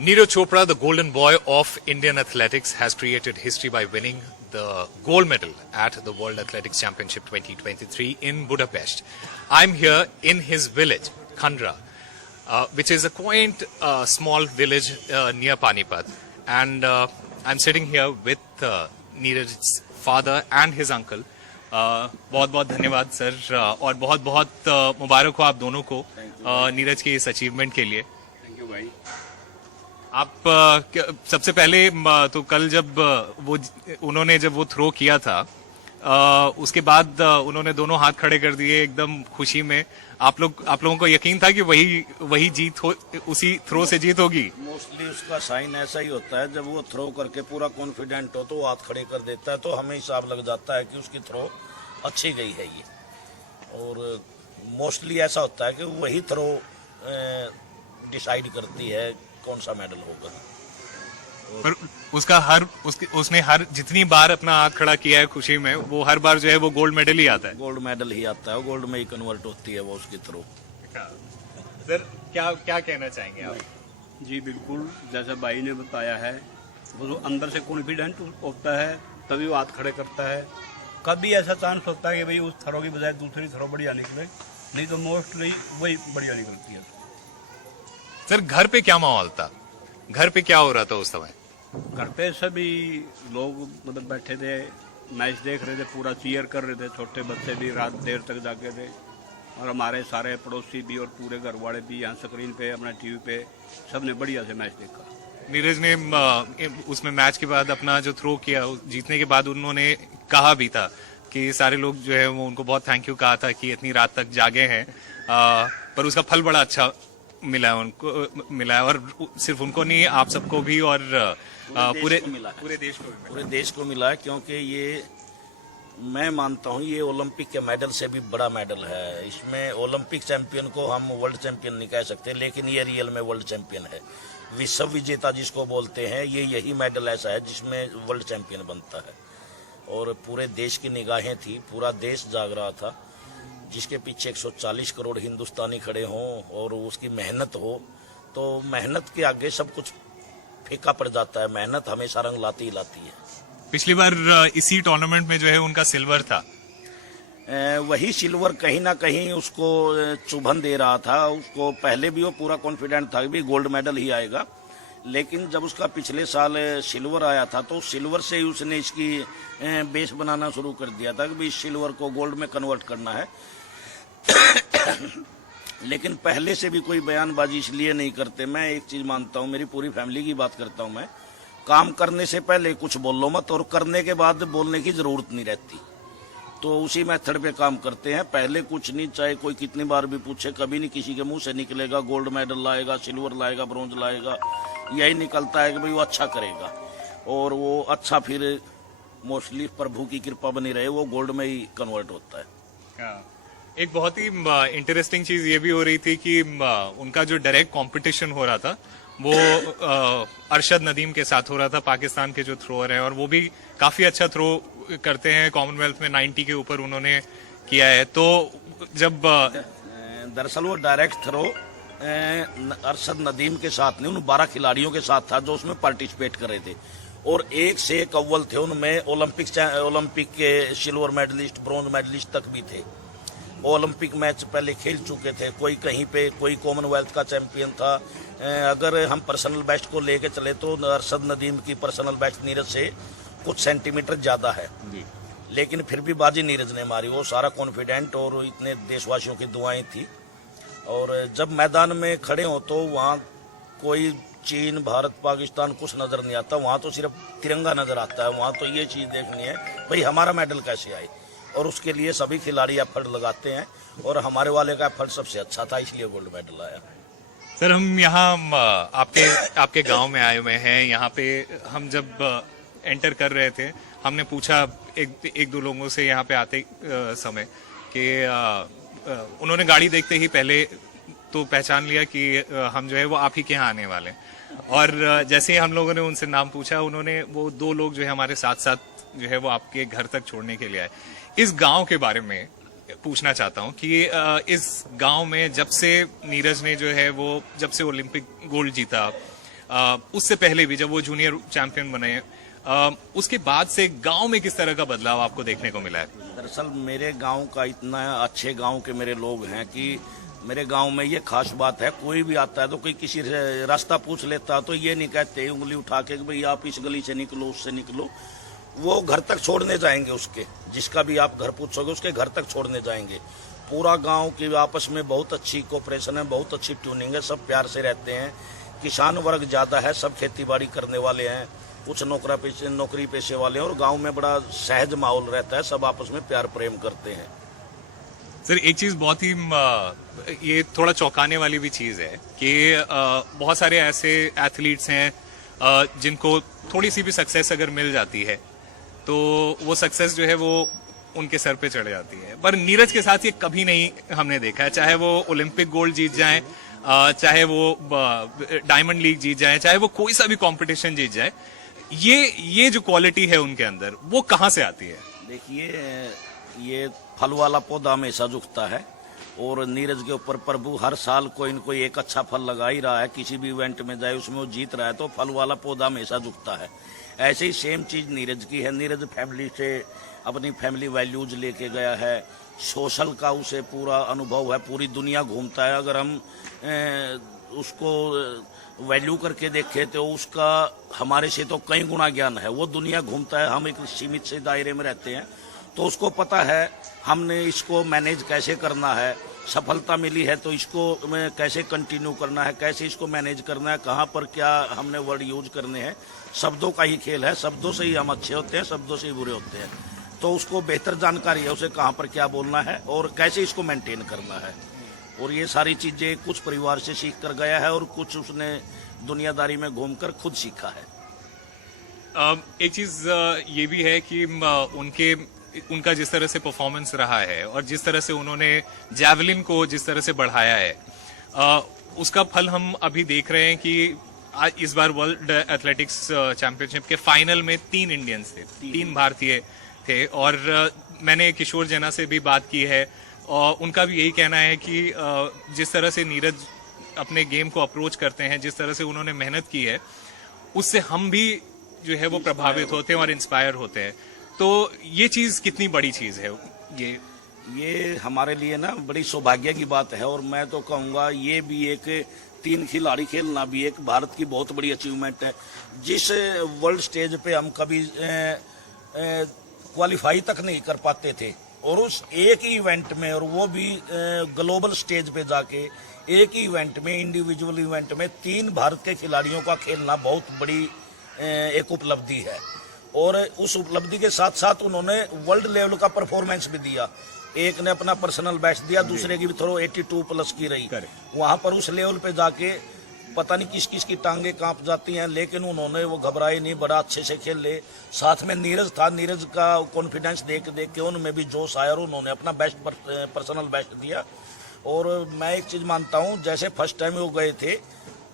Neeraj Chopra, the golden boy of Indian athletics, has created history by winning the gold medal at the World Athletics Championship 2023 in Budapest. I'm here in his village, Khandra, which is a quaint small village near Panipat. And I'm sitting here with Neeraj's father and his uncle. बहुत बहुत धन्यवाद sir और बहुत बहुत मुबारक हो आप दोनों को नीरज के इस अचीवमेंट के लिए। थैंक यू भाई। आप सबसे पहले तो कल जब उन्होंने जब वो थ्रो किया था उसके बाद उन्होंने दोनों हाथ खड़े कर दिए एकदम खुशी में। आप लोगों को यकीन था कि वही जीत हो, उसी थ्रो से जीत होगी? मोस्टली उसका साइन ऐसा ही होता है, जब वो थ्रो करके पूरा कॉन्फिडेंट हो तो वो हाथ खड़े कर देता है, तो हमें हिसाब लग जाता है कि उसकी थ्रो अच्छी गई है ये। और मोस्टली ऐसा होता है कि वही थ्रो डिसाइड करती है कौन सा मेडल होगा। पर उसने हर जितनी बार अपना हाथ खड़ा किया है खुशी में, वो हर बार जो है वो गोल्ड मेडल ही आता है। गोल्ड मेडल ही आता है, गोल्ड में ही कन्वर्ट होती है वो उसकी थ्रो। सर क्या कहना चाहेंगे आप? जी बिल्कुल, जैसा भाई ने बताया है, वो अंदर से कॉन्फिडेंट होता है तभी वो हाथ खड़े करता है। कभी ऐसा चांस होता है कि भाई उस थ्रो की बजाय दूसरी थ्रो बढ़िया निकले, नहीं तो मोस्टली वही बढ़िया निकलती है। सर घर पे क्या माहौल था? घर पे क्या हो रहा था उस समय? घर पे सभी लोग मतलब बैठे थे, मैच देख रहे थे, पूरा चीयर कर रहे थे, छोटे बच्चे भी रात देर तक जागे थे, और हमारे सारे पड़ोसी भी और पूरे घर वाले भी यहाँ स्क्रीन पे अपना टीवी पे सबने बढ़िया से मैच देखा। नीरज ने उसमें मैच के बाद अपना जो थ्रो किया जीतने के बाद उन्होंने कहा भी था कि सारे लोग जो है वो उनको बहुत थैंक यू कहा था कि इतनी रात तक जागे हैं, पर उसका फल बड़ा अच्छा मिला है और सिर्फ उनको नहीं आप सबको भी और पूरे देश को मिला है, क्योंकि ये मैं मानता हूँ ये ओलंपिक के मेडल से भी बड़ा मेडल है। इसमें ओलंपिक चैंपियन को हम वर्ल्ड चैंपियन नहीं कह सकते, लेकिन ये रियल में वर्ल्ड चैंपियन है। विश्व विजेता जिसको बोलते हैं, ये यही मेडल ऐसा है जिसमें वर्ल्ड चैंपियन बनता है। और पूरे देश की निगाहें थी, पूरा देश जाग रहा था, जिसके पीछे 140 करोड़ हिंदुस्तानी खड़े हों और उसकी मेहनत हो, तो मेहनत के आगे सब कुछ फीका पड़ जाता है। मेहनत हमेशा रंग लाती ही लाती है। पिछली बार इसी टूर्नामेंट में जो है उनका सिल्वर था, वही सिल्वर कहीं ना कहीं उसको चुभन दे रहा था। उसको पहले भी वो पूरा कॉन्फिडेंट था कि भी गोल्ड मेडल ही आएगा, लेकिन जब उसका पिछले साल सिल्वर आया था तो सिल्वर से ही उसने इसकी बेस बनाना शुरू कर दिया था कि भी सिल्वर को गोल्ड में कन्वर्ट करना है। लेकिन पहले से भी कोई बयानबाजी इसलिए नहीं करते। मैं एक चीज मानता हूँ, मेरी पूरी फैमिली की बात करता हूँ, मैं काम करने से पहले कुछ बोलो मत और करने के बाद बोलने की जरूरत नहीं रहती। तो उसी मेथड पे काम करते हैं। पहले कुछ नहीं, चाहे कोई कितनी बार भी पूछे, कभी नहीं किसी के मुंह से निकलेगा गोल्ड मेडल लाएगा, सिल्वर लाएगा, ब्रॉन्ज लाएगा। यही निकलता है कि भाई वो अच्छा करेगा, और वो अच्छा फिर मोस्टली प्रभु की कृपा बनी रहे वो गोल्ड में ही कन्वर्ट होता है। एक बहुत ही इंटरेस्टिंग चीज ये भी हो रही थी कि उनका जो डायरेक्ट कंपटीशन हो रहा था वो अरशद नदीम के साथ हो रहा था, पाकिस्तान के जो थ्रोअर हैं, और वो भी काफी अच्छा थ्रो करते हैं। कॉमनवेल्थ में 90 के ऊपर उन्होंने किया है। तो जब दरअसल वो डायरेक्ट थ्रो अरशद नदीम के साथ नहीं, उन 12 खिलाड़ियों के साथ था जो उसमें पार्टिसिपेट कर रहे थे, और एक से एक अव्वल थे। उनमें ओलंपिक के सिल्वर मेडलिस्ट, ब्रॉन्ज मेडलिस्ट तक भी थे। ओलंपिक मैच पहले खेल चुके थे, कोई कहीं पे, कोई कॉमनवेल्थ का चैंपियन था। अगर हम पर्सनल बेस्ट को लेके चले तो अरशद नदीम की पर्सनल बेस्ट नीरज से कुछ सेंटीमीटर ज्यादा है, लेकिन फिर भी बाजी नीरज ने मारी। वो सारा कॉन्फिडेंट और इतने देशवासियों की दुआएं थी। और जब मैदान में खड़े हो तो वहाँ कोई चीन, भारत, पाकिस्तान कुछ नजर नहीं आता, वहाँ तो सिर्फ तिरंगा नजर आता है। वहाँ तो ये चीज देखनी है भाई हमारा मेडल कैसे आए, और उसके लिए सभी खिलाड़ी एफर्ट लगाते हैं, और हमारे वाले का एफर्ट सबसे अच्छा था, इसलिए गोल्ड मेडल आया। सर हम यहाँ आपके गांव में आए हुए हैं। यहाँ पे हम जब एंटर कर रहे थे, हमने पूछा एक दो लोगों से यहाँ पे आते समय कि उन्होंने गाड़ी देखते ही पहले तो पहचान लिया कि हम जो है वो आप ही के यहाँ आने वाले हैं। और जैसे ही हम लोगों ने उनसे नाम पूछा, उन्होंने वो 2 लोग जो है हमारे साथ साथ जो है वो आपके घर तक छोड़ने के लिए आए। इस गांव के बारे में पूछना चाहता हूं कि इस गांव में जब से नीरज ने जो है वो जब से ओलंपिक गोल्ड जीता, उससे पहले भी जब वो जूनियर चैंपियन बने, उसके बाद से गांव में किस तरह का बदलाव आपको देखने को मिला है? दरअसल मेरे गांव का इतना अच्छे गांव के मेरे लोग हैं कि मेरे गांव में ये खास बात है, कोई भी आता है तो कोई किसी से रास्ता पूछ लेता तो ये नहीं कहते उंगली उठा के कि भाई आप इस गली से निकलो, उससे निकलो। वो घर तक छोड़ने जाएंगे, उसके जिसका भी आप घर पूछोगे उसके घर तक छोड़ने जाएंगे। पूरा गांव की आपस में बहुत अच्छी कोऑपरेशन है, बहुत अच्छी ट्यूनिंग है, सब प्यार से रहते हैं। किसान वर्ग ज़्यादा है, सब खेती बाड़ी करने वाले हैं, कुछ नौकरी पेशे वाले हैं और गांव में बड़ा सहज माहौल रहता है, सब आपस में प्यार प्रेम करते हैं। सर एक चीज बहुत ही ये थोड़ा चौंकाने वाली भी चीज है कि बहुत सारे ऐसे एथलीट्स हैं जिनको थोड़ी सी भी सक्सेस अगर मिल जाती है तो वो सक्सेस जो है वो उनके सर पे चढ़ जाती है, पर नीरज के साथ ये कभी नहीं हमने देखा है। चाहे वो ओलंपिक गोल्ड जीत जाए, चाहे वो डायमंड लीग जीत जाए, चाहे वो कोई सा भी कंपटीशन जीत जाए, ये जो क्वालिटी है उनके अंदर वो कहाँ से आती है? देखिए, ये फल वाला पौधा हमेशा झुकता है और नीरज के ऊपर प्रभु हर साल कोई न कोई एक अच्छा फल लगा ही रहा है। किसी भी इवेंट में जाए उसमें वो जीत रहा है तो फल वाला पौधा हमेशा झुकता है। ऐसे ही सेम चीज नीरज की है। नीरज फैमिली से अपनी फैमिली वैल्यूज लेके गया है, सोशल का उसे पूरा अनुभव है, पूरी दुनिया घूमता है। अगर हम उसको वैल्यू करके देखें तो उसका हमारे से तो कई गुना ज्ञान है। वो दुनिया घूमता है, हम एक सीमित से दायरे में रहते हैं, तो उसको पता है हमने इसको मैनेज कैसे करना है। सफलता मिली है तो इसको कैसे कंटिन्यू करना है, कैसे इसको मैनेज करना है, कहाँ पर क्या हमने वर्ड यूज करने हैं। शब्दों का ही खेल है, शब्दों से ही हम अच्छे होते हैं, शब्दों से ही बुरे होते हैं। तो उसको बेहतर जानकारी है उसे कहाँ पर क्या बोलना है और कैसे इसको मेंटेन करना है। और ये सारी चीजें कुछ परिवार से सीख कर गया है और कुछ उसने दुनियादारी में घूमकर खुद सीखा है। एक चीज ये भी है कि उनका जिस तरह से परफॉर्मेंस रहा है और जिस तरह से उन्होंने जैवलिन को जिस तरह से बढ़ाया है, उसका फल हम अभी देख रहे हैं कि आज इस बार वर्ल्ड एथलेटिक्स चैंपियनशिप के फाइनल में 3 इंडियंस थे, 3 भारतीय थे। और मैंने किशोर जेना से भी बात की है और उनका भी यही कहना है कि जिस तरह से नीरज अपने गेम को अप्रोच करते हैं, जिस तरह से उन्होंने मेहनत की है, उससे हम भी जो है वो प्रभावित होते हैं और इंस्पायर होते हैं। तो ये चीज कितनी बड़ी चीज है, ये हमारे लिए ना बड़ी सौभाग्य की बात है। और मैं तो कहूँगा ये भी एक 3 खिलाड़ी खेलना भी एक भारत की बहुत बड़ी अचीवमेंट है। जिस वर्ल्ड स्टेज पे हम कभी क्वालिफाई तक नहीं कर पाते थे और उस एक ही इवेंट में, और वो भी ग्लोबल स्टेज पे जाके एक ही इवेंट में, इंडिविजुअल इवेंट में 3 भारत के खिलाड़ियों का खेलना बहुत बड़ी एक उपलब्धि है। और उस उपलब्धि के साथ साथ उन्होंने वर्ल्ड लेवल का परफॉर्मेंस भी दिया। एक ने अपना पर्सनल बेस्ट दिया, दूसरे की भी थोड़ा 82 प्लस की रही। वहां पर उस लेवल पे जाके पता नहीं किस किस की टांगे कांप जाती हैं, लेकिन उन्होंने वो घबराए नहीं, बड़ा अच्छे से खेले। साथ में नीरज था, नीरज का कॉन्फिडेंस देख के उनमें भी जोश आया और उन्होंने अपना बेस्ट पर्सनल बेस्ट दिया। और मैं एक चीज मानता हूँ, जैसे फर्स्ट टाइम वो गए थे,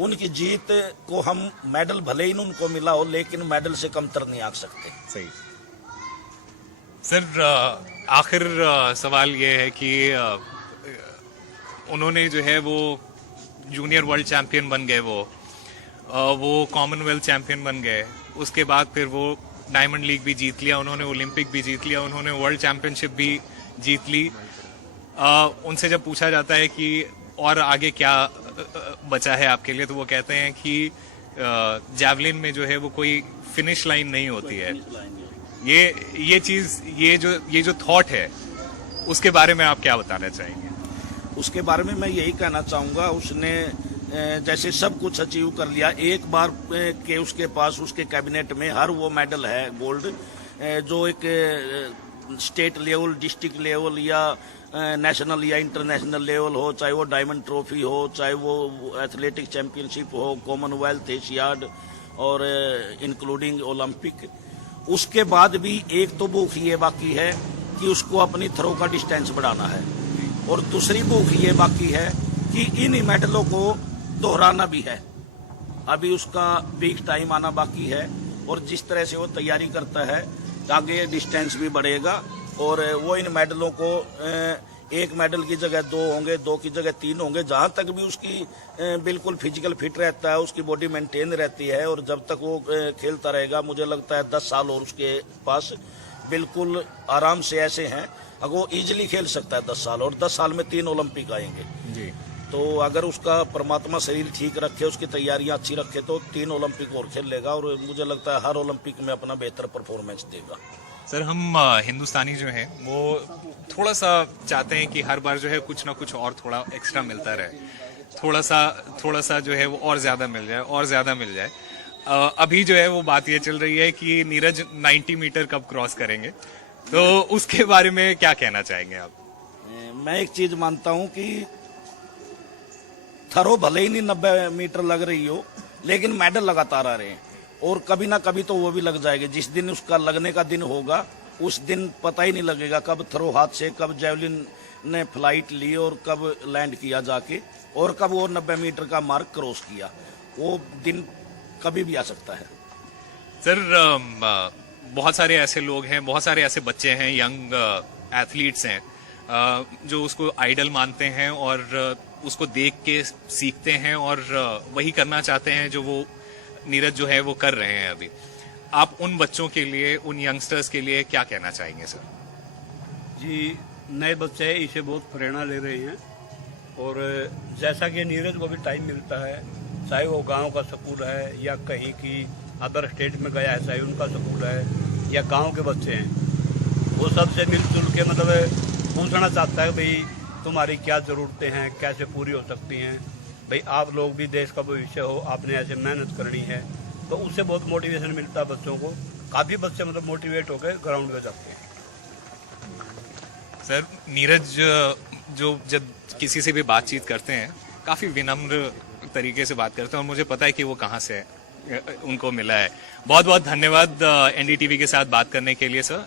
उनकी जीत को हम मेडल भले ही उनको मिला हो लेकिन मेडल से कमतर नहीं आंक सकते। सही। सर आखिर सवाल ये है कि उन्होंने जो है वो जूनियर वर्ल्ड चैंपियन बन गए, वो कॉमनवेल्थ चैंपियन बन गए, उसके बाद फिर वो डायमंड लीग भी जीत लिया, उन्होंने ओलंपिक भी जीत लिया, उन्होंने वर्ल्ड चैंपियनशिप भी जीत ली। उनसे जब पूछा जाता है कि और आगे क्या बचा है आपके लिए, तो वो कहते हैं कि जैवलिन में जो है वो कोई फिनिश लाइन नहीं होती है। ये चीज, ये जो थॉट है, उसके बारे में आप क्या बताना चाहेंगे? उसके बारे में मैं यही कहना चाहूँगा, उसने जैसे सब कुछ अचीव कर लिया एक बार के, उसके पास उसके कैबिनेट में हर वो मेडल है गोल्ड, जो एक स्टेट लेवल, डिस्ट्रिक्ट लेवल या नेशनल या इंटरनेशनल लेवल हो, चाहे वो डायमंड ट्रॉफी हो, चाहे वो एथलेटिक चैंपियनशिप हो, कॉमनवेल्थ, एशियाड और इंक्लूडिंग ओलंपिक। उसके बाद भी एक तो भूख ये बाकी है कि उसको अपनी थ्रो का डिस्टेंस बढ़ाना है, और दूसरी भूख ये बाकी है कि इन मेडलों को दोहराना भी है। अभी उसका बिग टाइम आना बाकी है और जिस तरह से वो तैयारी करता है आगे डिस्टेंस भी बढ़ेगा और वो इन मेडलों को एक मेडल की जगह 2 होंगे, 2 की जगह 3 होंगे। जहां तक भी उसकी बिल्कुल फिजिकल फिट रहता है, उसकी बॉडी मेंटेन रहती है, और जब तक वो खेलता रहेगा, मुझे लगता है 10 साल और उसके पास बिल्कुल आराम से ऐसे हैं, अगर वो इजीली खेल सकता है 10 साल, और 10 साल में 3 ओलंपिक आएंगे जी। तो अगर उसका परमात्मा शरीर ठीक रखे, उसकी तैयारियां अच्छी रखे, तो 3 ओलंपिक और खेल लेगा, और मुझे लगता है हर ओलंपिक में अपना बेहतर परफॉर्मेंस देगा। सर, हम हिंदुस्तानी जो हैं वो थोड़ा सा चाहते हैं कि हर बार जो है कुछ ना कुछ और थोड़ा एक्स्ट्रा मिलता रहे, थोड़ा सा जो है वो और ज्यादा मिल जाए, और ज्यादा मिल जाए। अभी जो है वो बात ये चल रही है कि नीरज 90 मीटर कब क्रॉस करेंगे, तो उसके बारे में क्या कहना चाहेंगे आप? मैं एक चीज मानता हूं कि थरो भले ही नहीं 90 मीटर लग रही हो, लेकिन मेडल लगातार आ रहे हैं, और कभी ना कभी तो वो भी लग जाएंगे। जिस दिन उसका लगने का दिन होगा, उस दिन पता ही नहीं लगेगा कब थ्रो हाथ से, कब जेवलिन ने फ्लाइट ली, और कब लैंड किया जाके, और कब वो 90 मीटर का मार्क क्रॉस किया। वो दिन कभी भी आ सकता है। सर, बहुत सारे ऐसे लोग हैं, बहुत सारे ऐसे बच्चे हैं, यंग एथलीट्स हैं जो उसको आइडल मानते हैं और उसको देख के सीखते हैं और वही करना चाहते हैं जो वो नीरज जो है वो कर रहे हैं अभी। आप उन बच्चों के लिए, उन यंगस्टर्स के लिए क्या कहना चाहेंगे सर? जी, नए बच्चे इसे बहुत प्रेरणा ले रहे हैं, और जैसा कि नीरज को भी टाइम मिलता है, चाहे वो गांव का स्कूल है या कहीं की अदर स्टेट में गया है, चाहे उनका स्कूल है या गांव के बच्चे हैं, वो सबसे मिलजुल के मतलब पूछना चाहता है भाई तुम्हारी क्या ज़रूरतें हैं, कैसे पूरी हो सकती हैं, भाई आप लोग भी देश का भविष्य हो, आपने ऐसे मेहनत करनी है। तो उससे बहुत मोटिवेशन मिलता है बच्चों को। काफ़ी बच्चे मतलब मोटिवेट होकर ग्राउंड में जाते हैं। सर, नीरज जो जब किसी से भी बातचीत करते हैं काफी विनम्र तरीके से बात करते हैं, और मुझे पता है कि वो कहाँ से उनको मिला है। बहुत बहुत धन्यवाद एनडीटीवी के साथ बात करने के लिए sir.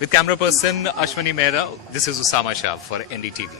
With camera person Ashwani Mehra, this is Usama Shah for NDTV.